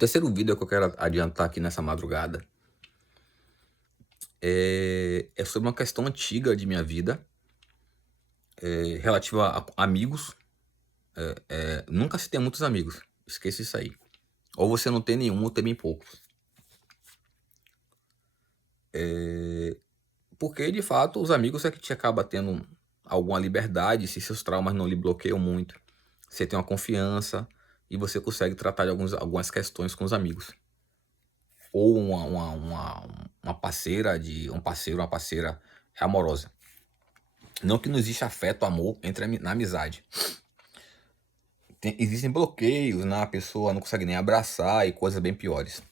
terceiro vídeo que eu quero adiantar aqui nessa madrugada é sobre uma questão antiga de minha vida, relativa a amigos. Nunca se tem muitos amigos, esqueça isso aí. Ou você não tem nenhum ou tem bem poucos. Porque, de fato, os amigos é que te acaba tendo alguma liberdade, se seus traumas não lhe bloqueiam muito. Você tem uma confiança e você consegue tratar de algumas questões com os amigos. Ou uma parceira, um parceiro, uma parceira amorosa. Não que não existe afeto, amor na amizade. Existem bloqueios, né? A pessoa não consegue nem abraçar e coisas bem piores.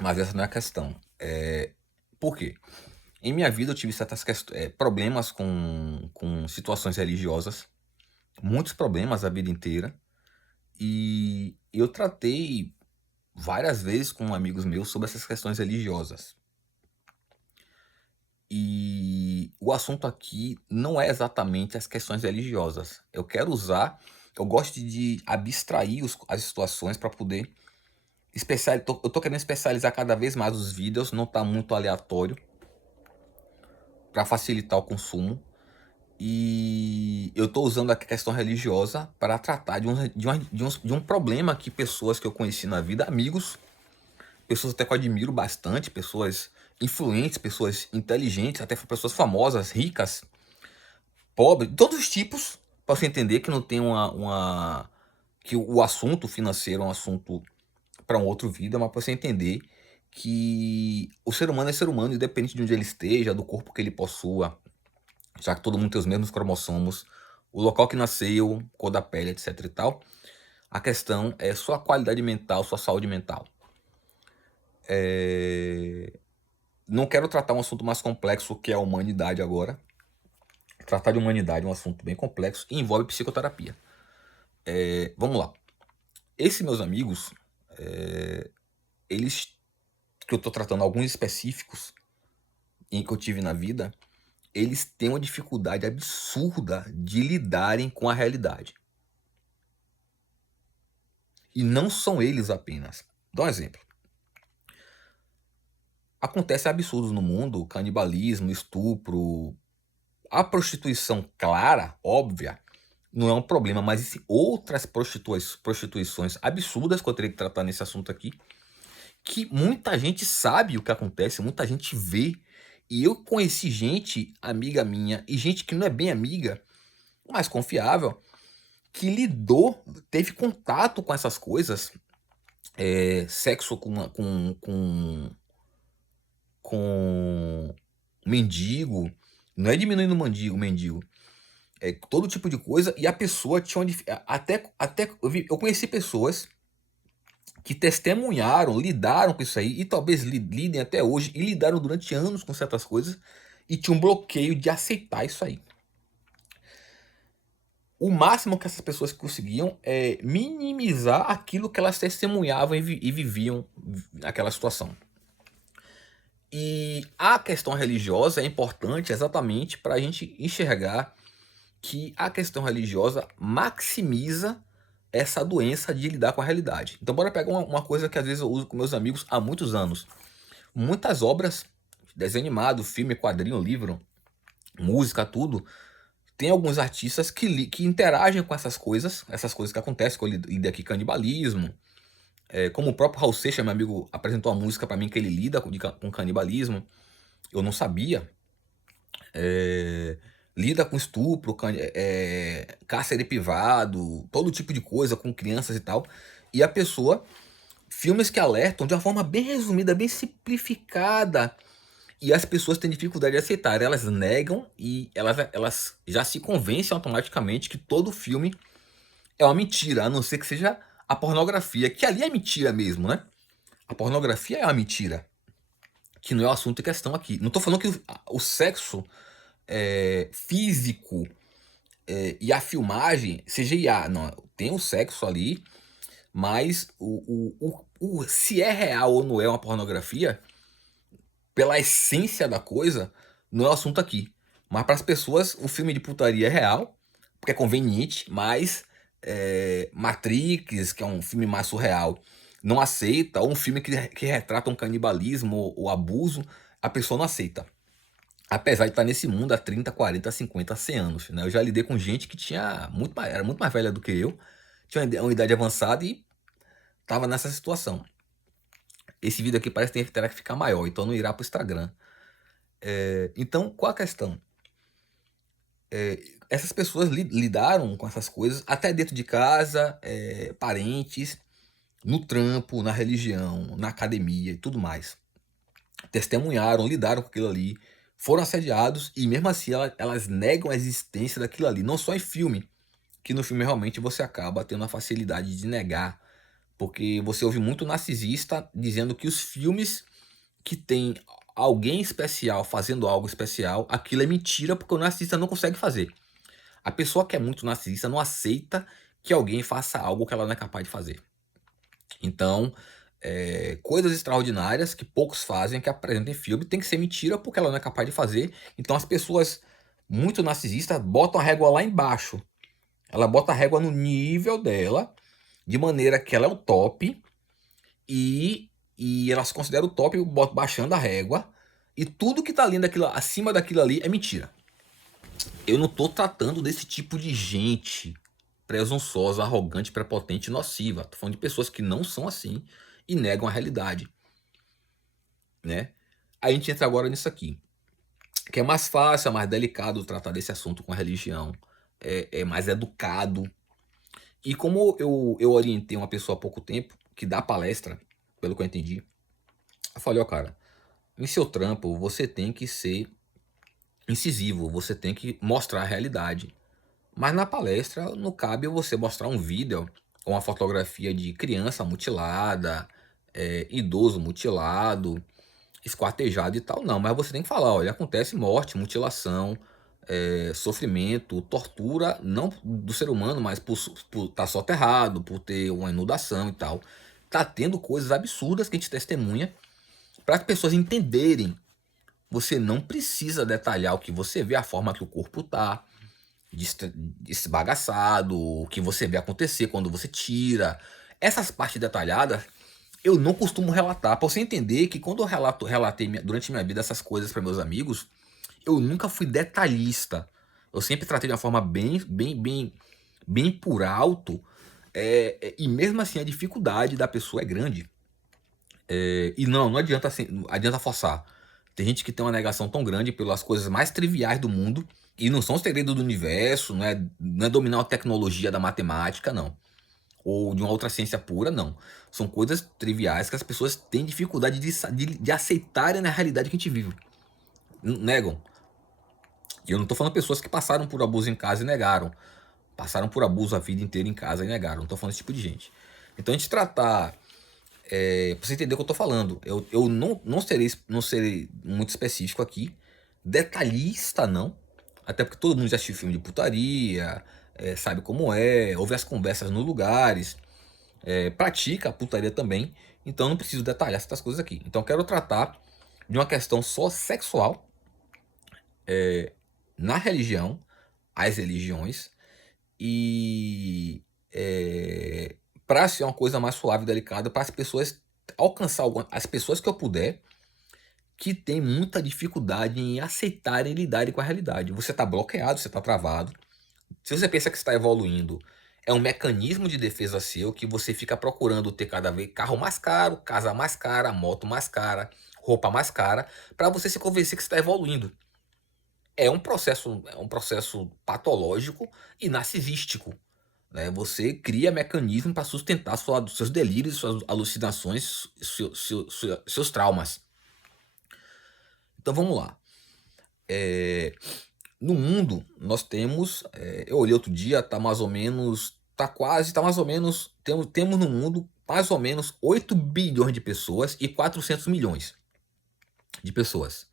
Mas essa não é a questão. Por quê? Em minha vida eu tive certos problemas com situações religiosas. Muitos problemas a vida inteira. E eu tratei várias vezes com amigos meus sobre essas questões religiosas. E o assunto aqui não é exatamente as questões religiosas. Eu gosto de abstrair as situações para poder eu tô querendo especializar cada vez mais os vídeos, não tá muito aleatório, para facilitar o consumo. E eu tô usando a questão religiosa para tratar de um problema que pessoas que eu conheci na vida, amigos, pessoas até que eu admiro bastante, pessoas influentes, pessoas inteligentes, até pessoas famosas, ricas, pobres, de todos os tipos, para você entender que não tem que o assunto financeiro é um assunto para um outro vídeo, mas para você entender que o ser humano é ser humano, independente de onde ele esteja, do corpo que ele possua, já que todo mundo tem os mesmos cromossomos, o local que nasceu, cor da pele, etc e tal. A questão é sua qualidade mental, sua saúde mental. Não quero tratar um assunto mais complexo que é a humanidade agora. Tratar de humanidade é um assunto bem complexo e envolve psicoterapia. Vamos lá. Esses meus amigos, eles, que eu tô tratando alguns específicos em que eu tive na vida, eles têm uma dificuldade absurda de lidarem com a realidade. E não são eles apenas. Dá um exemplo. Acontece absurdos no mundo, canibalismo, estupro, a prostituição clara, óbvia, não é um problema, mas existem outras prostituições absurdas que eu teria que tratar nesse assunto aqui, que muita gente sabe o que acontece, muita gente vê. E eu conheci gente, amiga minha, e gente que não é bem amiga, mais confiável, que teve contato com essas coisas, sexo com mendigo, não é diminuindo o mendigo, é todo tipo de coisa, e a pessoa tinha até eu conheci pessoas que testemunharam, lidaram com isso aí, e talvez lidem até hoje, e lidaram durante anos com certas coisas, e tinha um bloqueio de aceitar isso aí. O máximo que essas pessoas conseguiam é minimizar aquilo que elas testemunhavam e viviam naquela situação. E a questão religiosa é importante exatamente para a gente enxergar que a questão religiosa maximiza essa doença de lidar com a realidade. Então bora pegar uma coisa que às vezes eu uso com meus amigos há muitos anos. Muitas obras, desenho animado, filme, quadrinho, livro, música, tudo, tem alguns artistas que interagem com essas coisas que acontecem, que eu lidei aqui, canibalismo, como o próprio Raul Seixas, meu amigo, apresentou uma música pra mim que ele lida com canibalismo, eu não sabia. Lida com estupro, cárcere privado, todo tipo de coisa com crianças e tal. E a pessoa, filmes que alertam de uma forma bem resumida, bem simplificada. E as pessoas têm dificuldade de aceitar. Elas negam e elas já se convencem automaticamente que todo filme é uma mentira, a não ser que seja a pornografia, que ali é mentira mesmo, né? A pornografia é uma mentira, que não é o assunto em questão aqui. Não tô falando que o sexo físico e a filmagem CGI, não, tem o sexo ali, mas se é real ou não é uma pornografia, pela essência da coisa, não é o assunto aqui. Mas para as pessoas, o filme de putaria é real, porque é conveniente, mas Matrix, que é um filme mais surreal, não aceita, ou um filme que retrata um canibalismo ou abuso, a pessoa não aceita. Apesar de estar nesse mundo há 30, 40, 50, 100 anos, né? Eu já lidei com gente que era muito mais velha do que eu, tinha uma idade avançada e estava nessa situação. Esse vídeo aqui parece que terá que ficar maior, então não irá para o Instagram. Então, qual a questão? Essas pessoas lidaram com essas coisas até dentro de casa, parentes, no trampo, na religião, na academia e tudo mais. Testemunharam, lidaram com aquilo ali, foram assediados e mesmo assim elas negam a existência daquilo ali. Não só em filme, que no filme realmente você acaba tendo a facilidade de negar, porque você ouve muito narcisista dizendo que os filmes que tem alguém especial fazendo algo especial, aquilo é mentira porque o narcisista não consegue fazer. A pessoa que é muito narcisista não aceita que alguém faça algo que ela não é capaz de fazer. Então, coisas extraordinárias que poucos fazem, que apresentam em filme, tem que ser mentira porque ela não é capaz de fazer. Então as pessoas muito narcisistas botam a régua lá embaixo. Ela bota a régua no nível dela, de maneira que ela é o top, e, ela se considera o top baixando a régua, e tudo que tá ali acima daquilo ali é mentira. Eu não tô tratando desse tipo de gente presunçosa, arrogante, prepotente e nociva. Tô falando de pessoas que não são assim e negam a realidade, né? A gente entra agora nisso aqui, que é mais fácil, é mais delicado tratar desse assunto com a religião, é mais educado. E como eu orientei uma pessoa há pouco tempo, que dá palestra, pelo que eu entendi, eu falei, ó cara, em seu trampo você tem que ser incisivo, você tem que mostrar a realidade. Mas na palestra não cabe você mostrar um vídeo ou uma fotografia de criança mutilada, idoso mutilado, esquartejado e tal, não. Mas você tem que falar, olha, acontece morte, mutilação, sofrimento, tortura, não do ser humano, mas por estar soterrado, por ter uma inundação e tal. Tá tendo coisas absurdas que a gente testemunha para as pessoas entenderem. Você não precisa detalhar o que você vê, a forma que o corpo tá, esbagaçado, o que você vê acontecer quando você tira. Essas partes detalhadas eu não costumo relatar, pra você entender que quando eu relatei durante minha vida essas coisas para meus amigos, eu nunca fui detalhista. Eu sempre tratei de uma forma bem por alto, e mesmo assim a dificuldade da pessoa é grande. E não adianta, assim, não adianta forçar. Tem gente que tem uma negação tão grande pelas coisas mais triviais do mundo, e não são segredos do universo, não é dominar a tecnologia da matemática, não. Ou de uma outra ciência pura, não. São coisas triviais que as pessoas têm dificuldade de aceitarem na realidade que a gente vive. Negam. E eu não tô falando pessoas que passaram por abuso em casa e negaram. Passaram por abuso a vida inteira em casa e negaram. Não tô falando desse tipo de gente. Então a gente tratar, pra você entender o que eu tô falando, eu não serei muito específico aqui. Detalhista não. Até porque todo mundo já assistiu filme de putaria, sabe como é, ouve as conversas nos lugares, pratica a putaria também. Então eu não preciso detalhar certas coisas aqui. Então eu quero tratar de uma questão só sexual na religião, as religiões, e para ser uma coisa mais suave e delicada, para as pessoas alcançar as pessoas que eu puder, que tem muita dificuldade em aceitarem e lidarem com a realidade. Você está bloqueado, você está travado. Se você pensa que está evoluindo, é um mecanismo de defesa seu que você fica procurando ter cada vez carro mais caro, casa mais cara, moto mais cara, roupa mais cara, para você se convencer que está evoluindo. É um processo patológico e narcisístico, né? Você cria mecanismo para sustentar seus delírios, suas alucinações, seus traumas. Então vamos lá. No mundo, nós temos, eu olhei outro dia, tá mais ou menos, tá mais ou menos, temos no mundo mais ou menos 8 bilhões de pessoas e 400 milhões de pessoas.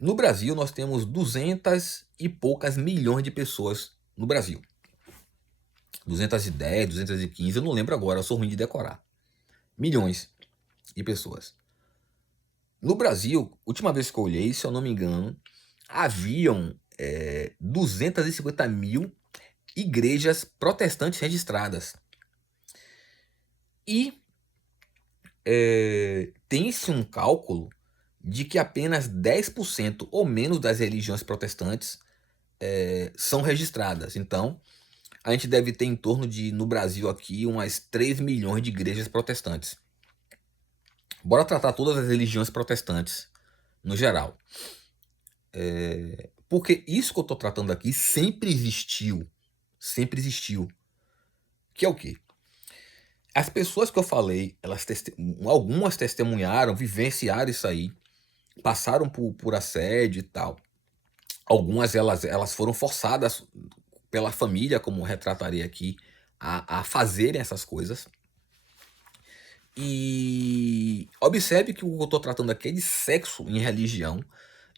No Brasil, nós temos 200 e poucas milhões de pessoas no Brasil. 210, 215, eu não lembro agora, eu sou ruim de decorar. Milhões de pessoas. No Brasil, última vez que eu olhei, se eu não me engano, haviam 250 mil igrejas protestantes registradas. E tem-se um cálculo de que apenas 10% ou menos das religiões protestantes são registradas. Então, a gente deve ter em torno de, no Brasil aqui, umas 3 milhões de igrejas protestantes. Bora tratar todas as religiões protestantes, no geral. Porque isso que eu estou tratando aqui sempre existiu. Sempre existiu. Que é o quê? As pessoas que eu falei, algumas testemunharam, vivenciaram isso aí, passaram por assédio e tal. Algumas elas foram forçadas pela família, como retratarei aqui, a fazerem essas coisas. E observe que o que eu estou tratando aqui é de sexo em religião.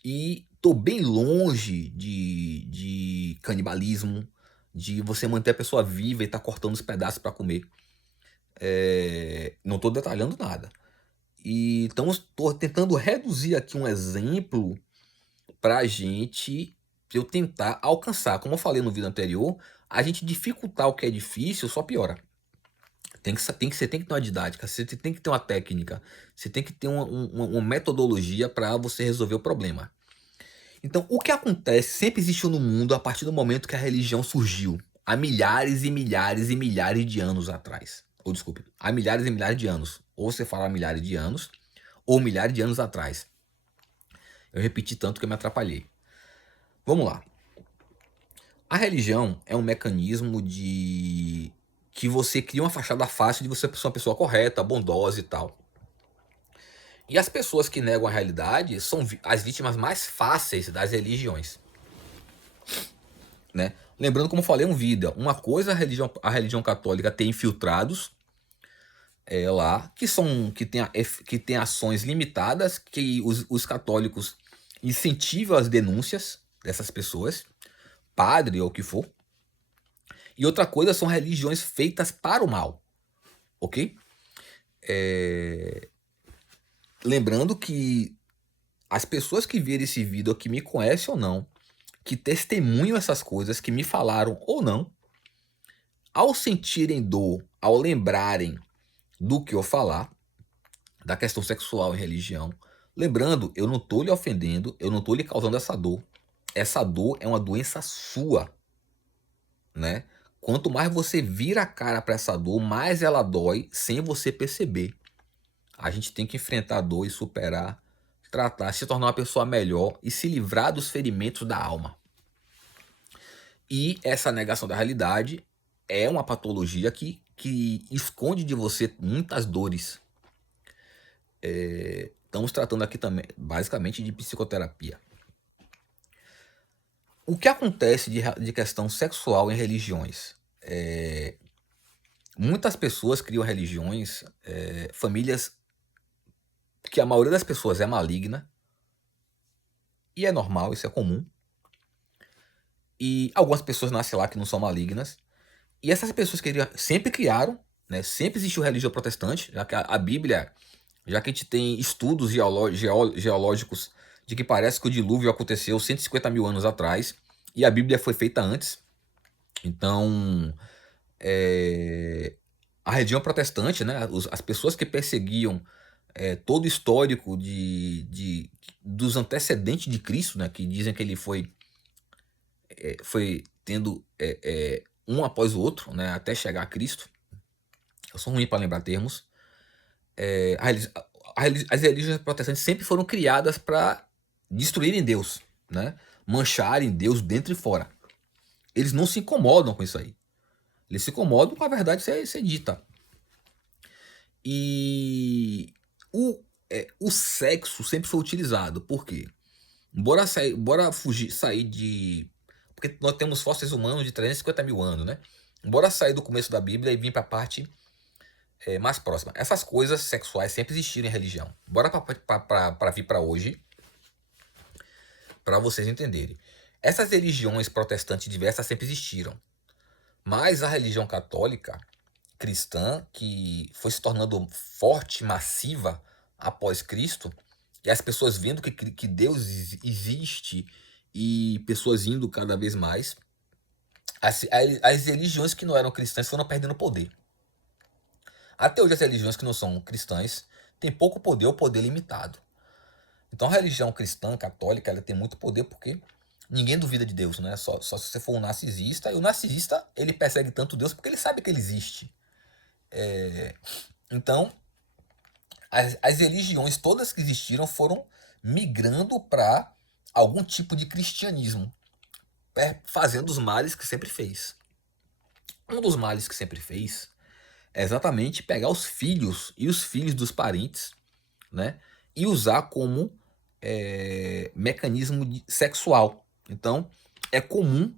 E tô bem longe de canibalismo, de você manter a pessoa viva e tá cortando os pedaços para comer. Não tô detalhando nada. E tô tentando reduzir aqui um exemplo pra gente, pra eu tentar alcançar. Como eu falei no vídeo anterior, a gente dificultar o que é difícil só piora. Você tem que ter uma didática, você tem que ter uma técnica, você tem que ter uma metodologia para você resolver o problema. Então, o que acontece sempre existiu no mundo a partir do momento que a religião surgiu, há milhares e milhares e milhares de anos atrás. Ou desculpe, há milhares e milhares de anos. Ou você fala milhares de anos, ou milhares de anos atrás. Eu repeti tanto que eu me atrapalhei. Vamos lá. A religião é um mecanismo de que você cria uma fachada fácil de você ser uma pessoa correta, bondosa e tal. E as pessoas que negam a realidade são as vítimas mais fáceis das religiões, né? Lembrando, como falei, um vídeo. Uma coisa a religião católica tem infiltrados lá, que tem ações limitadas, que os católicos incentivam as denúncias dessas pessoas, padre ou o que for. E outra coisa são religiões feitas para o mal, ok? Lembrando que as pessoas que viram esse vídeo, que me conhecem ou não, que testemunham essas coisas, que me falaram ou não, ao sentirem dor, ao lembrarem do que eu falar, da questão sexual em religião, lembrando, eu não tô lhe ofendendo, eu não tô lhe causando essa dor. Essa dor é uma doença sua, né? Quanto mais você vira a cara para essa dor, mais ela dói sem você perceber. A gente tem que enfrentar a dor e superar, tratar, se tornar uma pessoa melhor e se livrar dos ferimentos da alma. E essa negação da realidade é uma patologia que esconde de você muitas dores. Estamos tratando aqui também, basicamente, de psicoterapia. O que acontece de questão sexual em religiões? Muitas pessoas criam religiões, famílias que a maioria das pessoas é maligna, e é normal, isso é comum. E algumas pessoas nascem lá que não são malignas. E essas pessoas sempre criaram, né? Sempre existiu religião protestante, já que a Bíblia, já que a gente tem estudos geológicos de que parece que o dilúvio aconteceu 150 mil anos atrás e a Bíblia foi feita antes. Então, a religião protestante, né? As pessoas que perseguiam todo o histórico dos antecedentes de Cristo, né? Que dizem que ele foi tendo um após o outro, né? Até chegar a Cristo. Eu sou ruim para lembrar termos. As religiões protestantes sempre foram criadas para destruírem Deus, né? Mancharem Deus dentro e fora. Eles não se incomodam com isso aí. Eles se incomodam com a verdade ser dita. E o sexo sempre foi utilizado. Por quê? Bora sair de. Porque nós temos fósseis humanos de 350 mil anos, né? Bora sair do começo da Bíblia e vir para a parte mais próxima. Essas coisas sexuais sempre existiram em religião. Bora para vir para hoje, para vocês entenderem. Essas religiões protestantes diversas sempre existiram. Mas a religião católica cristã, que foi se tornando forte, massiva após Cristo, e as pessoas vendo que Deus existe e pessoas indo cada vez mais, as religiões que não eram cristãs foram perdendo poder. Até hoje as religiões que não são cristãs têm pouco poder ou poder limitado. Então a religião cristã, católica, ela tem muito poder porque ninguém duvida de Deus, né? Só se você for um narcisista. E o narcisista, ele persegue tanto Deus porque ele sabe que ele existe. Então, as religiões todas que existiram foram migrando para algum tipo de cristianismo, fazendo os males que sempre fez. Um dos males que sempre fez é exatamente pegar os filhos e os filhos dos parentes, né, e usar como mecanismo sexual. Então, é comum,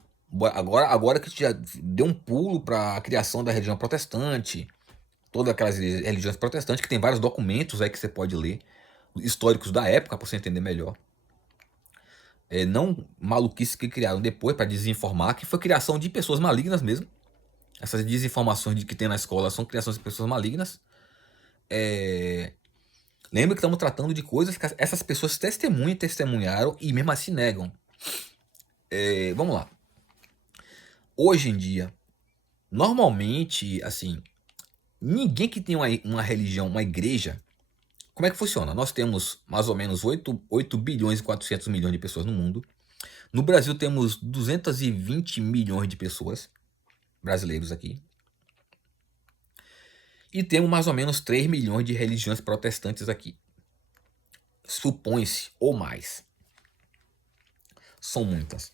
agora que já deu um pulo para a criação da religião protestante, todas aquelas religiões protestantes, que tem vários documentos aí que você pode ler, históricos da época, para você entender melhor. Não maluquice que criaram depois para desinformar, que foi criação de pessoas malignas mesmo. Essas desinformações que tem na escola são criações de pessoas malignas. Lembra que estamos tratando de coisas que essas pessoas testemunharam e mesmo assim negam. Vamos lá. Hoje em dia, normalmente, assim, ninguém que tem uma religião, uma igreja, como é que funciona? Nós temos mais ou menos 8 bilhões e 400 milhões de pessoas no mundo. No Brasil temos 220 milhões de pessoas, brasileiros aqui. E temos mais ou menos 3 milhões de religiões protestantes aqui. Supõe-se, ou mais. São muitas.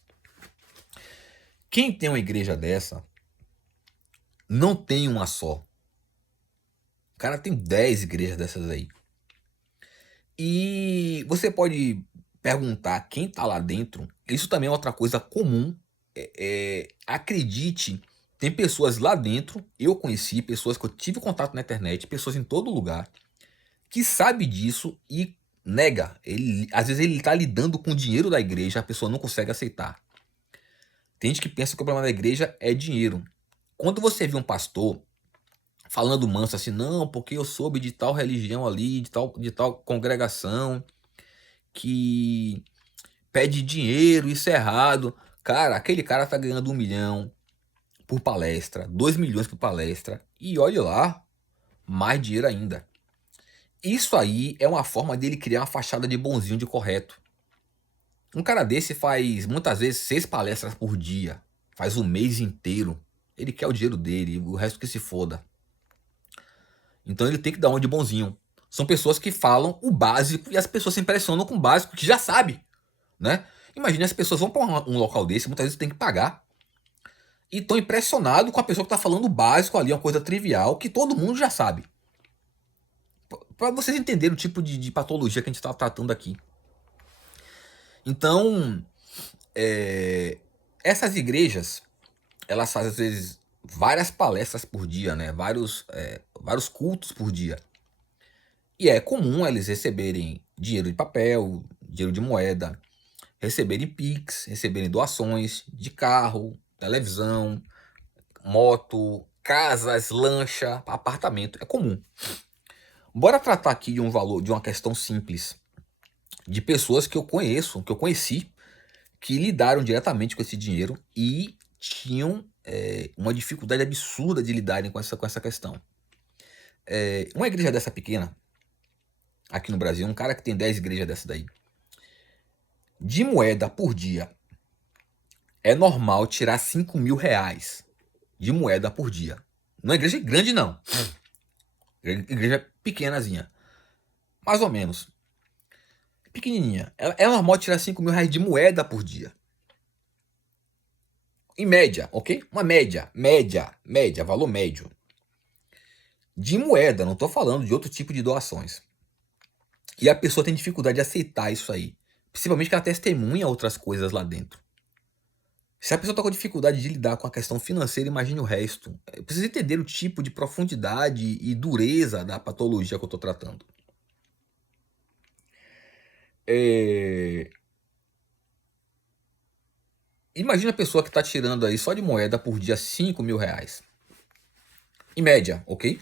Quem tem uma igreja dessa, não tem uma só. O cara tem 10 igrejas dessas aí. E você pode perguntar quem tá lá dentro. Isso também é outra coisa comum. Acredite, tem pessoas lá dentro, eu conheci, pessoas que eu tive contato na internet, pessoas em todo lugar, que sabe disso e nega. Às vezes ele tá lidando com o dinheiro da igreja, a pessoa não consegue aceitar. Tem gente que pensa que o problema da igreja é dinheiro. Quando você vê um pastor falando manso assim, não, porque eu soube de tal religião ali, de tal congregação, que pede dinheiro, isso é errado. Cara, aquele cara tá ganhando 1 milhão por palestra, 2 milhões por palestra, e olha lá, mais dinheiro ainda. Isso aí é uma forma dele criar uma fachada de bonzinho, de correto. Um cara desse faz muitas vezes 6 palestras por dia, faz um mês inteiro. Ele quer o dinheiro dele, o resto que se foda. Então ele tem que dar um de bonzinho. São pessoas que falam o básico e as pessoas se impressionam com o básico que já sabe, né? Imagina, as pessoas vão para um local desse, muitas vezes tem que pagar. E estão impressionados com a pessoa que está falando o básico ali, uma coisa trivial que todo mundo já sabe. Para vocês entenderem o tipo de patologia que a gente está tratando aqui. Então, essas igrejas, elas fazem às vezes várias palestras por dia, né? Vários cultos por dia. E é comum eles receberem dinheiro de papel, dinheiro de moeda, receberem Pix, receberem doações de carro, televisão, moto, casas, lancha, apartamento. É comum. Bora tratar aqui de um valor, de uma questão simples, de pessoas que eu conheço, que eu conheci, que lidaram diretamente com esse dinheiro e tinham uma dificuldade absurda de lidarem com essa questão. Uma igreja dessa pequena, aqui no Brasil, um cara que tem 10 igrejas dessa daí, de moeda por dia, é normal tirar 5 mil reais de moeda por dia. Não é igreja grande, não. Igreja pequenazinha. Mais ou menos. Pequenininha. É normal tirar 5 mil reais de moeda por dia. Em média, ok? Uma média. Média. Valor médio. De moeda, não estou falando de outro tipo de doações. E a pessoa tem dificuldade de aceitar isso aí. Principalmente que ela testemunha outras coisas lá dentro. Se a pessoa está com dificuldade de lidar com a questão financeira, imagine o resto. Precisa entender o tipo de profundidade e dureza da patologia que eu estou tratando. Imagina a pessoa que está tirando aí só de moeda por dia 5 mil reais. Em média, ok?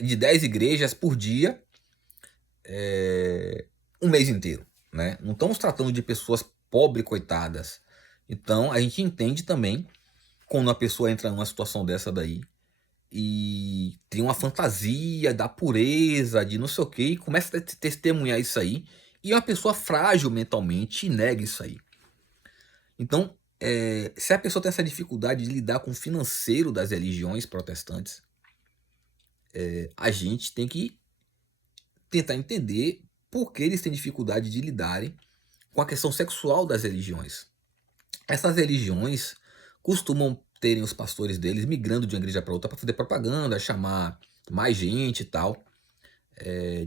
De 10 igrejas por dia, um mês inteiro. Né? Não estamos tratando de pessoas pobres, coitadas. Então a gente entende também quando uma pessoa entra numa situação dessa daí e tem uma fantasia da pureza, de não sei o quê, e começa a testemunhar isso aí, e é uma pessoa frágil mentalmente e nega isso aí. Então, se a pessoa tem essa dificuldade de lidar com o financeiro das religiões protestantes, a gente tem que tentar entender por que eles têm dificuldade de lidarem com a questão sexual das religiões. Essas religiões costumam terem os pastores deles migrando de uma igreja para outra para fazer propaganda, chamar mais gente e tal,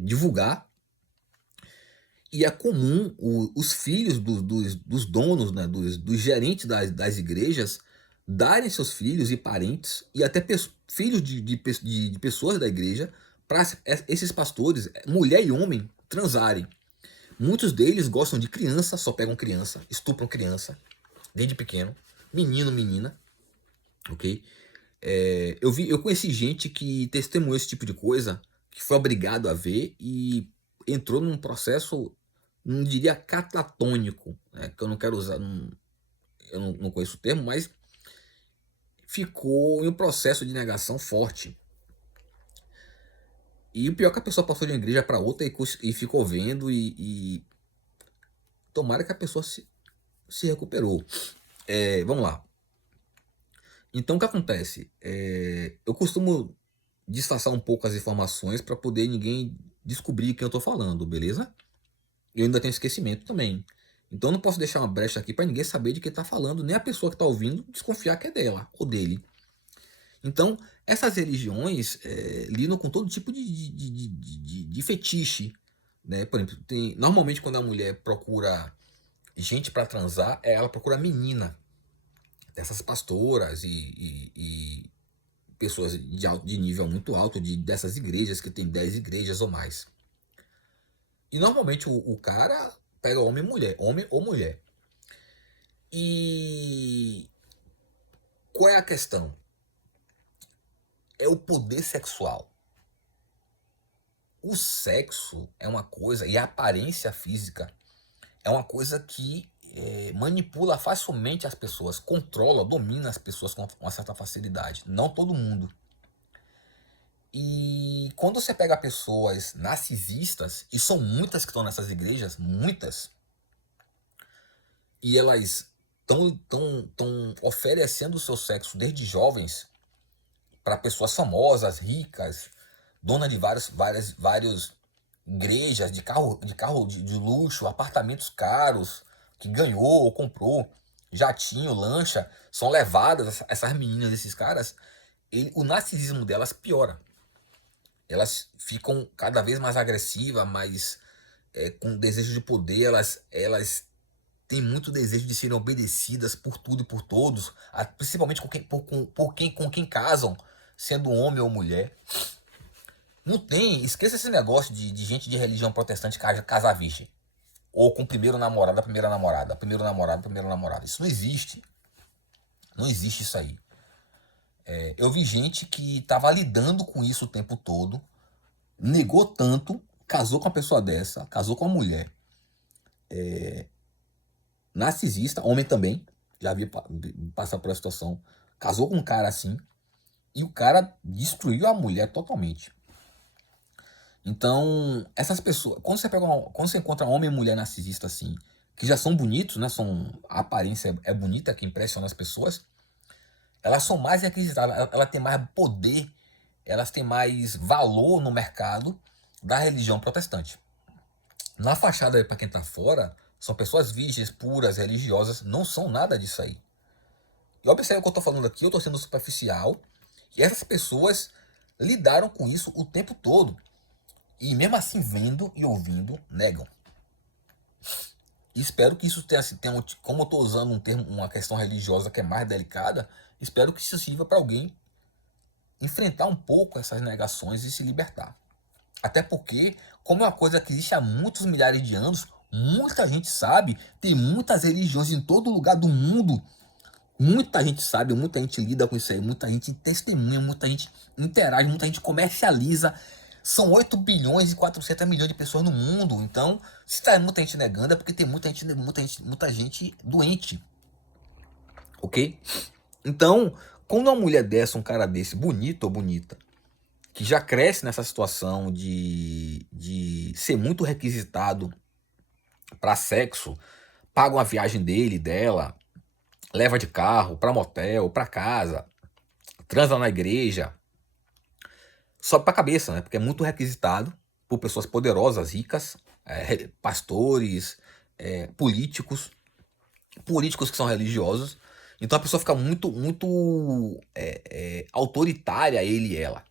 divulgar. E é comum os filhos dos donos, né, dos gerentes das igrejas, darem seus filhos e parentes, e até filhos de pessoas da igreja, para esses pastores, mulher e homem, transarem. Muitos deles gostam de criança, só pegam criança, estupram criança, desde pequeno, menino, menina, ok? Eu conheci gente que testemunhou esse tipo de coisa, que foi obrigado a ver e entrou num processo, não diria catatônico, né, que eu não quero usar, eu não conheço o termo, mas ficou em um processo de negação forte. E o pior é que a pessoa passou de uma igreja para outra e ficou vendo e tomara que a pessoa se recuperou. Vamos lá. Então o que acontece? Eu costumo disfarçar um pouco as informações para poder ninguém descobrir quem eu estou falando, beleza? Eu ainda tenho esquecimento também. Então eu não posso deixar uma brecha aqui para ninguém saber de quem está falando, nem a pessoa que está ouvindo desconfiar que é dela ou dele. Então, essas religiões lidam com todo tipo de fetiche. Né? Por exemplo, normalmente quando a mulher procura gente para transar, ela procura menina. Dessas pastoras e pessoas de nível muito alto dessas igrejas, que tem 10 igrejas ou mais. E normalmente o cara pega homem ou mulher. E qual é a questão? É o poder sexual. O sexo é uma coisa, e a aparência física é uma coisa que manipula facilmente as pessoas, controla, domina as pessoas com uma certa facilidade. Não todo mundo. E quando você pega pessoas narcisistas, e são muitas que estão nessas igrejas, muitas, e elas estão oferecendo o seu sexo desde jovens para pessoas famosas, ricas, dona de vários igrejas, de carro de luxo, apartamentos caros, que ganhou ou comprou, jatinho, lancha, são levadas essas meninas, esses caras, o narcisismo delas piora. Elas ficam cada vez mais agressivas, mais com desejo de poder, elas têm muito desejo de serem obedecidas por tudo e por todos, principalmente com quem casam, sendo homem ou mulher. Não tem, esqueça esse negócio de gente de religião protestante casar virgem. Ou com primeiro namorado, primeira namorada, primeiro namorado, primeira namorada. Isso não existe. Não existe isso aí. Eu vi gente que estava lidando com isso o tempo todo, negou tanto, casou com uma pessoa dessa, casou com uma mulher narcisista, homem também, já vi passar por essa situação, casou com um cara assim, e o cara destruiu a mulher totalmente. Então, essas pessoas, quando você encontra homem e mulher narcisista assim, que já são bonitos, né, a aparência é bonita, que impressiona as pessoas, elas são mais requisitadas, elas têm mais poder, elas têm mais valor no mercado da religião protestante. Na fachada, para quem está fora, são pessoas virgens, puras, religiosas, não são nada disso aí. E observe o que eu estou falando aqui, eu estou sendo superficial, e essas pessoas lidaram com isso o tempo todo. E mesmo assim, vendo e ouvindo, negam. E espero que isso tenha como eu estou usando um termo, uma questão religiosa que é mais delicada, espero que isso sirva para alguém enfrentar um pouco essas negações e se libertar. Até porque, como é uma coisa que existe há muitos milhares de anos, muita gente sabe, tem muitas religiões em todo lugar do mundo. Muita gente sabe, muita gente lida com isso aí, muita gente testemunha, muita gente interage, muita gente comercializa. São 8 bilhões e 400 milhões de pessoas no mundo. Então, se tá muita gente negando, é porque tem muita gente doente. Ok? Então, Quando uma mulher dessa, um cara desse, bonito ou bonita, que já cresce nessa situação de ser muito requisitado para sexo, paga uma viagem dele, dela, leva de carro para motel, para casa, transa na igreja, sobe pra cabeça, né? Porque é muito requisitado por pessoas poderosas, ricas, pastores, políticos, políticos que são religiosos. Então a pessoa fica muito autoritária, ele e ela.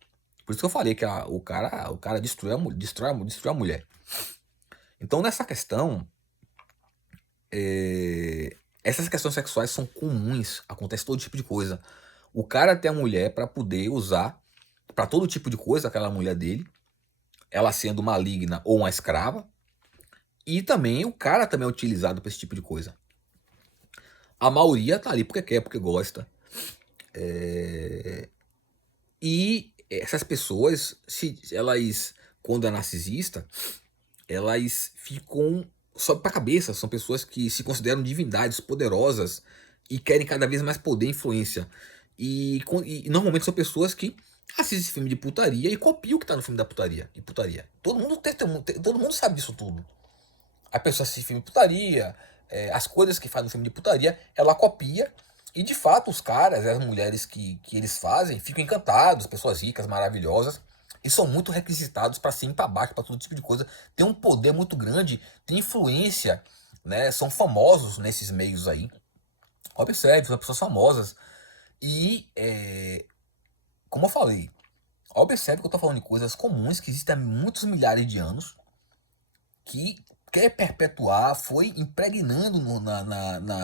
Por isso que eu falei que o cara destrói a mulher. Então nessa questão, essas questões sexuais são comuns, acontece todo tipo de coisa. O cara tem a mulher para poder usar para todo tipo de coisa, aquela mulher dele, ela sendo maligna ou uma escrava, e também o cara também é utilizado para esse tipo de coisa. A maioria tá ali porque quer, porque gosta. E essas pessoas, se elas, quando é narcisista, elas ficam sobe pra cabeça. São pessoas que se consideram divindades poderosas e querem cada vez mais poder e influência. E normalmente são pessoas que assistem filme de putaria e copiam o que tá no filme da putaria. E putaria. Todo mundo sabe disso tudo. A pessoa assiste filme de putaria, as coisas que faz no filme de putaria, ela copia. E de fato, os caras, as mulheres que eles fazem, ficam encantados, pessoas ricas, maravilhosas, e são muito requisitados para cima e para baixo, para todo tipo de coisa. Tem um poder muito grande, tem influência, né? São famosos nesses meios aí. Observe, são pessoas famosas. E, como eu falei, observe que eu estou falando de coisas comuns que existem há muitos milhares de anos, que quer perpetuar, foi impregnando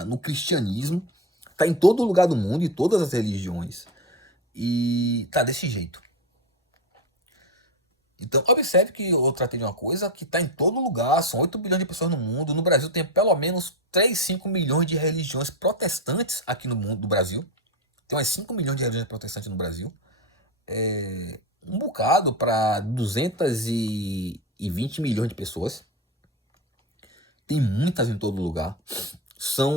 no cristianismo, tá em todo lugar do mundo, em todas as religiões, e tá desse jeito. Então, observe que eu tratei de uma coisa que tá em todo lugar, são 8 bilhões de pessoas no mundo, no Brasil tem pelo menos 3, 5 milhões de religiões protestantes aqui no mundo, no Brasil, tem umas 5 milhões de religiões protestantes no Brasil, um bocado para 220 milhões de pessoas, tem muitas em todo lugar.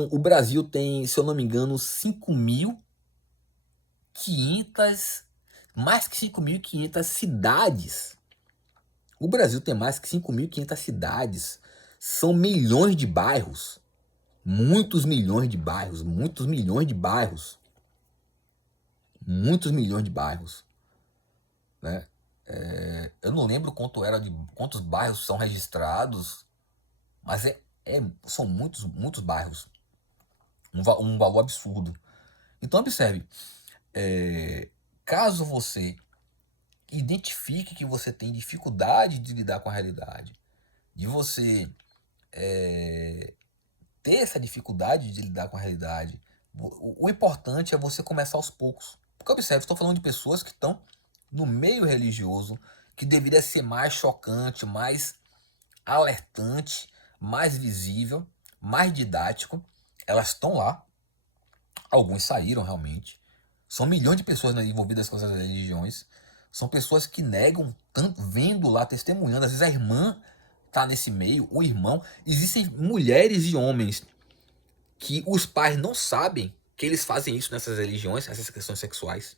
O Brasil tem, se eu não me engano, 5.500, mais que 5.500 cidades. O Brasil tem mais que 5.500 cidades. São milhões de bairros. Muitos milhões de bairros. Muitos milhões de bairros. Muitos milhões de bairros. Né? Eu não lembro quantos bairros são registrados, mas são muitos bairros. Um valor absurdo. Então observe, caso você identifique que você tem dificuldade de lidar com a realidade, de você ter essa dificuldade de lidar com a realidade, o importante é você começar aos poucos. Porque observe, estou falando de pessoas que estão no meio religioso, que deveria ser mais chocante, mais alertante, mais visível, mais didático. Elas estão lá, alguns saíram realmente. São milhões de pessoas envolvidas com essas religiões. São pessoas que negam, tanto vendo lá, testemunhando. Às vezes a irmã tá nesse meio, o irmão. Existem mulheres e homens que os pais não sabem que eles fazem isso nessas religiões, essas questões sexuais.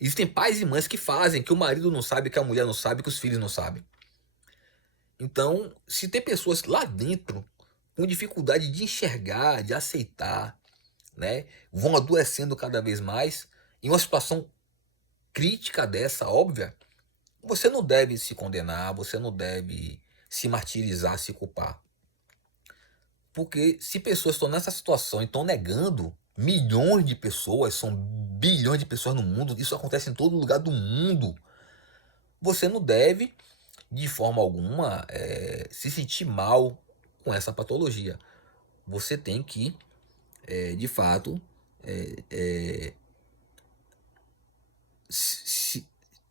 Existem pais e mães que fazem, que o marido não sabe, que a mulher não sabe, que os filhos não sabem. Então, se tem pessoas lá dentro com dificuldade de enxergar, de aceitar, né, vão adoecendo cada vez mais, em uma situação crítica dessa, óbvia, você não deve se condenar, você não deve se martirizar, se culpar. Porque se pessoas estão nessa situação e estão negando, milhões de pessoas, são bilhões de pessoas no mundo, isso acontece em todo lugar do mundo, você não deve, de forma alguma, se sentir mal com essa patologia. Você tem que, de fato,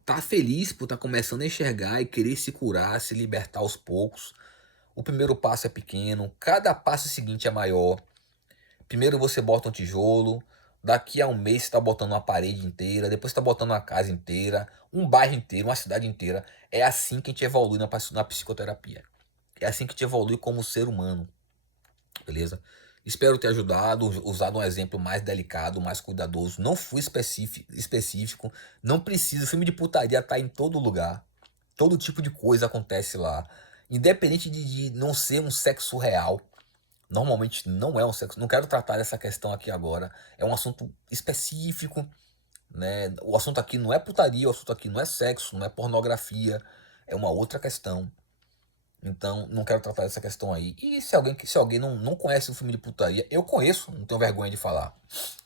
tá feliz por estar começando a enxergar e querer se curar, se libertar aos poucos. O primeiro passo é pequeno, cada passo seguinte é maior. Primeiro você bota um tijolo, daqui a um mês você está botando uma parede inteira, depois você está botando uma casa inteira, um bairro inteiro, uma cidade inteira. É assim que a gente evolui na psicoterapia. É assim que a gente evolui como ser humano, beleza? Espero ter ajudado, usado um exemplo mais delicado, mais cuidadoso. Não fui específico. Não precisa. Filme de putaria tá em todo lugar. Todo tipo de coisa acontece lá. Independente de não ser um sexo real. Normalmente não é um sexo. Não quero tratar dessa questão aqui agora. É um assunto específico, né? O assunto aqui não é putaria, o assunto aqui não é sexo, não é pornografia. É uma outra questão. Então, não quero tratar dessa questão aí. E se alguém não conhece o filme de putaria, eu conheço, não tenho vergonha de falar.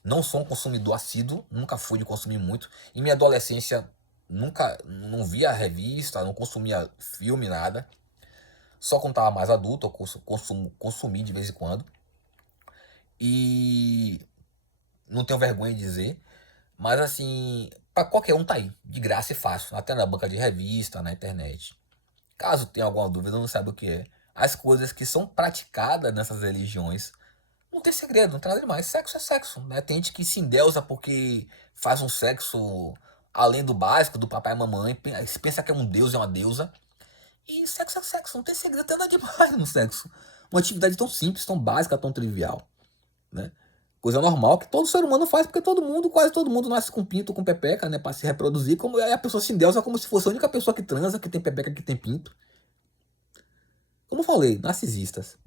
Não sou um consumidor assíduo, nunca fui de consumir muito. Em minha adolescência, nunca não via revista, não consumia filme, nada. Só quando estava mais adulto, eu consumi de vez em quando. E não tenho vergonha de dizer. Mas assim, para qualquer um tá aí, de graça e fácil, até na banca de revista, na internet. Caso tenha alguma dúvida, não sabe o que é. As coisas que são praticadas nessas religiões não tem segredo, não tem nada demais. Sexo é sexo, né? Tem gente que se endeusa porque faz um sexo além do básico, do papai e mamãe, pensa que é um deus e uma deusa. E sexo é sexo, não tem segredo, não tem nada demais no sexo. Uma atividade tão simples, tão básica, tão trivial, né? Coisa normal que todo ser humano faz, porque todo mundo, quase todo mundo nasce com pinto, com pepeca, né? Pra se reproduzir, como aí a pessoa se endeusa como se fosse a única pessoa que transa, que tem pepeca, que tem pinto. Como eu falei, narcisistas.